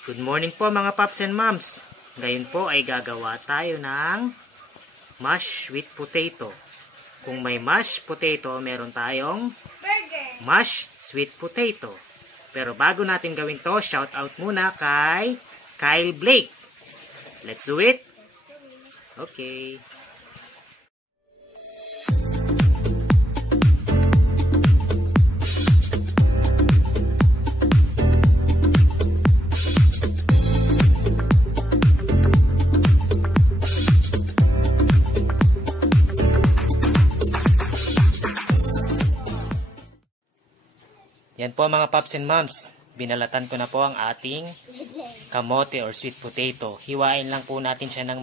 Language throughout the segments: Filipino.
Good morning po mga paps and moms. Ngayon po ay gagawa tayo ng mashed sweet potato. Kung may mashed potato, meron tayong mashed sweet potato. Pero bago natin gawin to, shout out muna kay Kyle Blake. Let's do it. Okay. Yan po mga paps and moms, binalatan ko na po ang ating kamote or sweet potato. Hiwain lang po natin siya ng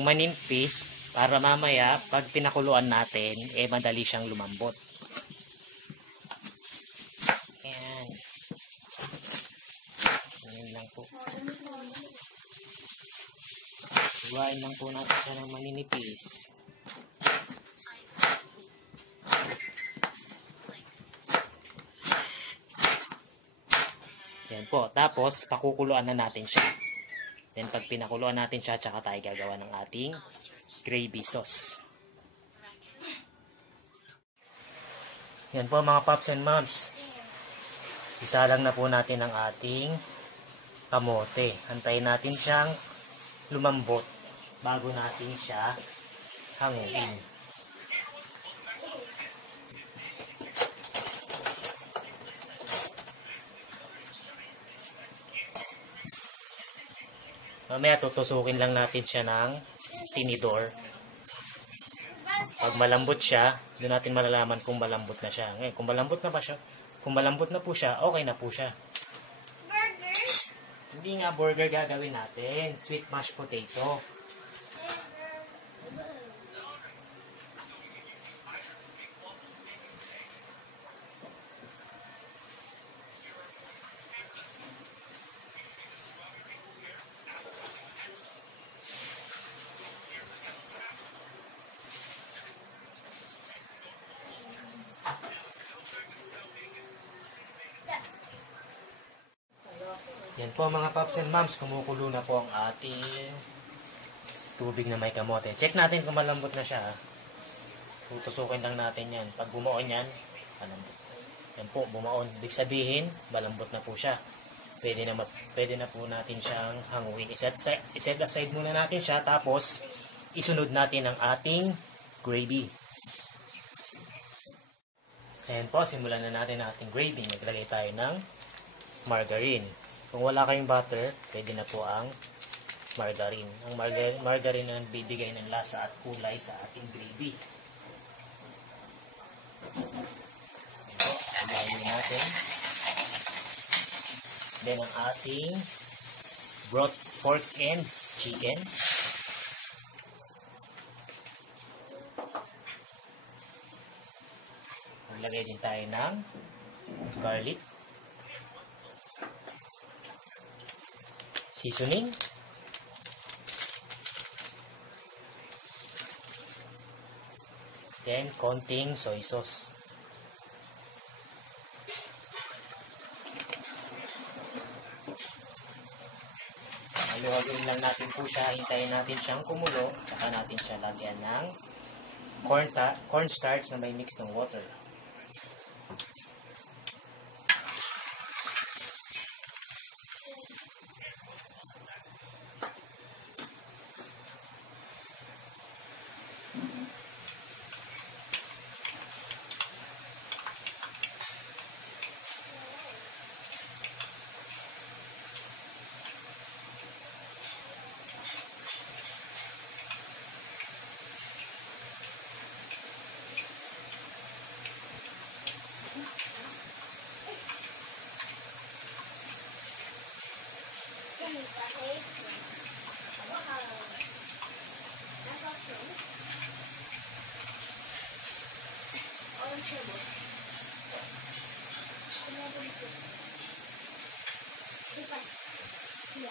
maninipis para mamaya pag pinakuluan natin, madali siyang lumambot. Yan. Yan lang po. Hiwain lang po natin siya ng maninipis. Yan po. Tapos, pakukuluan na natin siya. Then, pag pinakuluan natin siya, tsaka tayo gagawa ng ating gravy sauce. Yan po mga paps and moms. Isa lang na po natin ang ating kamote. Antayin natin siyang lumambot bago natin siya hanguin. Mamaya tutusukin lang natin siya ng tinidor. Pag malambot siya, doon natin malalaman kung malambot na siya. Ngayon, kung malambot na po siya, okay na po siya. Burger? Hindi nga burger gagawin natin. Sweet mashed potato. Yan po mga paps and moms, kumukulo na po ang ating tubig na may kamote. Check natin kung malambot na siya. Tutusukin lang natin yan. Pag bumaon yan, malambot. Yan po, bumaon. Ibig sabihin, malambot na po siya. Pwede na po natin siyang hanguin. Iset aside muna natin siya, tapos isunod natin ang ating gravy. Ayan po, simulan na natin ang ating gravy. Naglagay tayo ng margarine. Kung wala kayong butter, pwede na po ang margarine. Ang margarine ang bibigay ng lasa at kulay sa ating gravy. Lagyan natin. Then ang ating broth pork and chicken. Maglagay din tayo ng garlic. Seasoning. Then, konting soy sauce. Haluhaluin lang natin po siya. Hintayin natin siyang kumulo. Tsaka natin siya lagyan ng cornstarch na may mix ng water.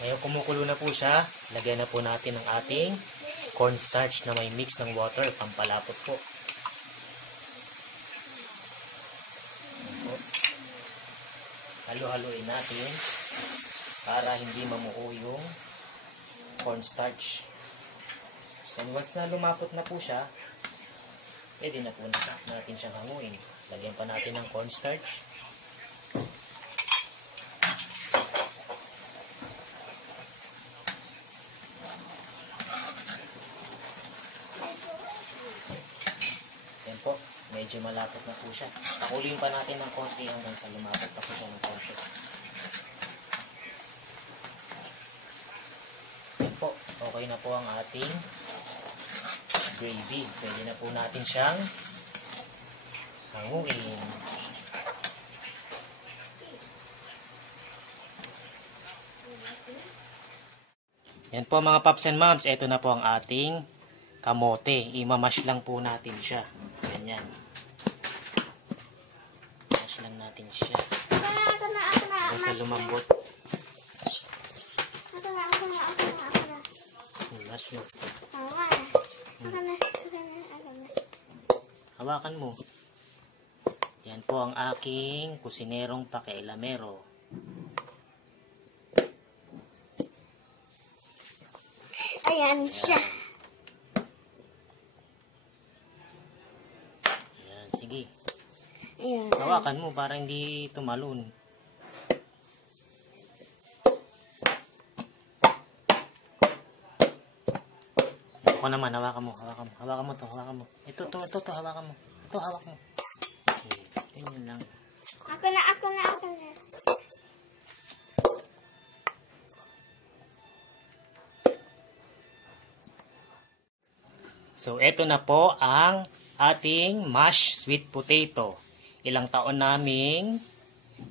Ngayon kumukulo na po siya, lagyan na po natin ang ating cornstarch na may mix ng water, pampalapot po. Halo-haloin natin. para hindi mamuo yung cornstarch. So, once na lumapot na po siya, pwede na po natin siyang hanguin. Lagyan pa natin ng cornstarch. Yan po, medyo malapot na po siya. Pakuloyin pa natin ng konti hanggang sa lumapot pa po siya ng konti. Yan po, okay na po ang ating gravy. Pwede na po natin siyang hanguin. Yan po mga paps and moms, ito na po ang ating kamote. Imamash lang po natin siya. Ganyan. Mash lang natin siya. Hanggang sa lumambot. Mash mo. Hawakan mo. Yan po ang aking kusinerong pakailamero. Ayan siya. Yan, sige. Ayan. Hawakan mo para hindi tumalon. Ako naman, hawakan mo. Hawakan mo to, hawakan mo. Ito, hawakan mo. Ito, hawak mo. Okay, yun lang. Ako na. So, eto na po ang ating mashed sweet potato. Ilang taon naming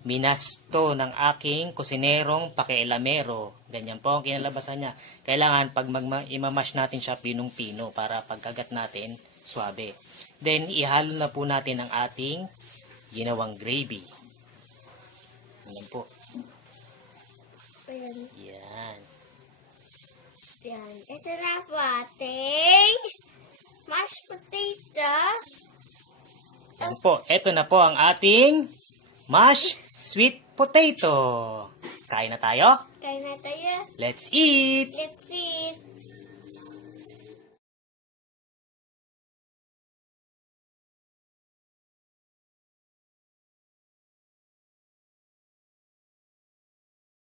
minasto ng aking kusinerong pakailamero. Ganyan po ang kinalabasan niya. Kailangan pag imamash natin siya pinong-pino para pagkagat natin, swabe. Then, ihalo na po natin ang ating ginawang gravy. Ganyan po. Ayan. Yan. Ayan. Ito na po ating mashed potato. Yan po. Eto na po ang ating mashed sweet potato. Kain na tayo? Kain na tayo. Let's eat! Let's see.